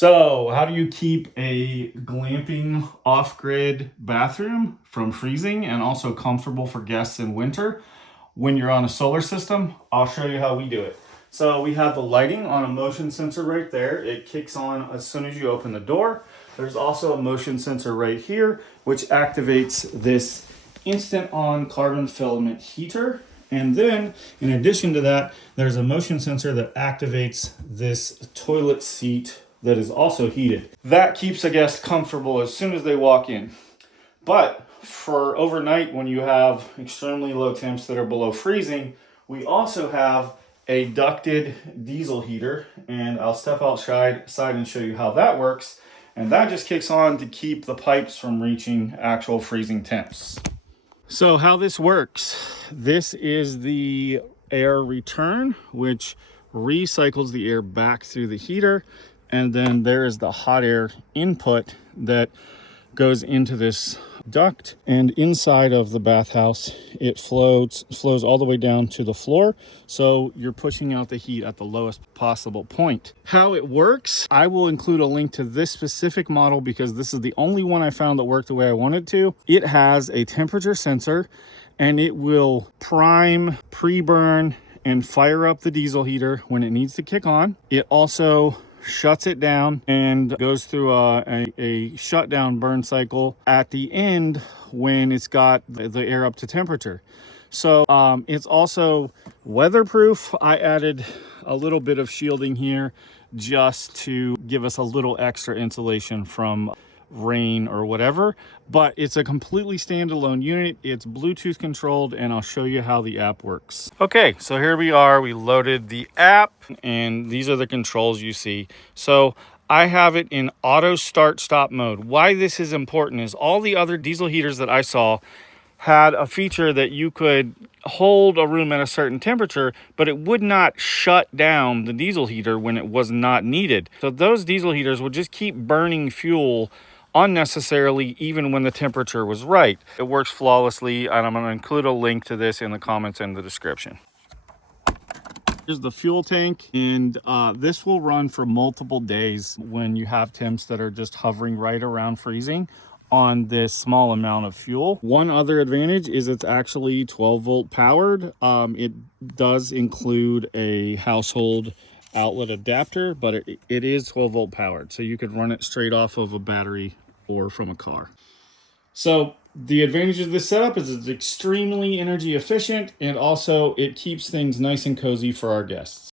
So, how do you keep a glamping off-grid bathroom from freezing and also comfortable for guests in winter when you're on a solar system? I'll show you how we do it. So we have the lighting on a motion sensor right there. It kicks on as soon as you open the door. There's also a motion sensor right here, which activates this instant on carbon filament heater. And then in addition to that, there's a motion sensor that activates this toilet seat that is also heated. That keeps a guest comfortable as soon as they walk in. But for overnight, when you have extremely low temps that are below freezing, we also have a ducted diesel heater, and I'll step outside and show you how that works. And that just kicks on to keep the pipes from reaching actual freezing temps. So how this works, this is the air return, which recycles the air back through the heater. And then there is the hot air input that goes into this duct, and inside of the bathhouse it flows all the way down to the floor, so you're pushing out the heat at the lowest possible point. How it works, I will include a link to this specific model because this is the only one I found that worked the way I wanted to. It has a temperature sensor and it will prime, pre-burn, and fire up the diesel heater when it needs to kick on. It also shuts it down and goes through a shutdown burn cycle at the end when it's got the air up to temperature. So it's also weatherproof. I added a little bit of shielding here just to give us a little extra insulation from rain or whatever, but it's a completely standalone unit. It's Bluetooth controlled, and I'll show you how the app works. Okay, so here we are. We loaded the app, and these are the controls you see. So I have it in auto start stop mode. Why this is important is all the other diesel heaters that I saw had a feature that you could hold a room at a certain temperature, but it would not shut down the diesel heater when it was not needed. So those diesel heaters would just keep burning fuel unnecessarily even when the temperature was right. It works flawlessly, and I'm going to include a link to this in the comments and the description. Here's the fuel tank, and this will run for multiple days when you have temps that are just hovering right around freezing on this small amount of fuel. One other advantage is it's actually 12 volt powered. It does include a household outlet adapter, but it is 12 volt powered, so you could run it straight off of a battery or from a car. So the advantage of this setup is it's extremely energy efficient, and also it keeps things nice and cozy for our guests.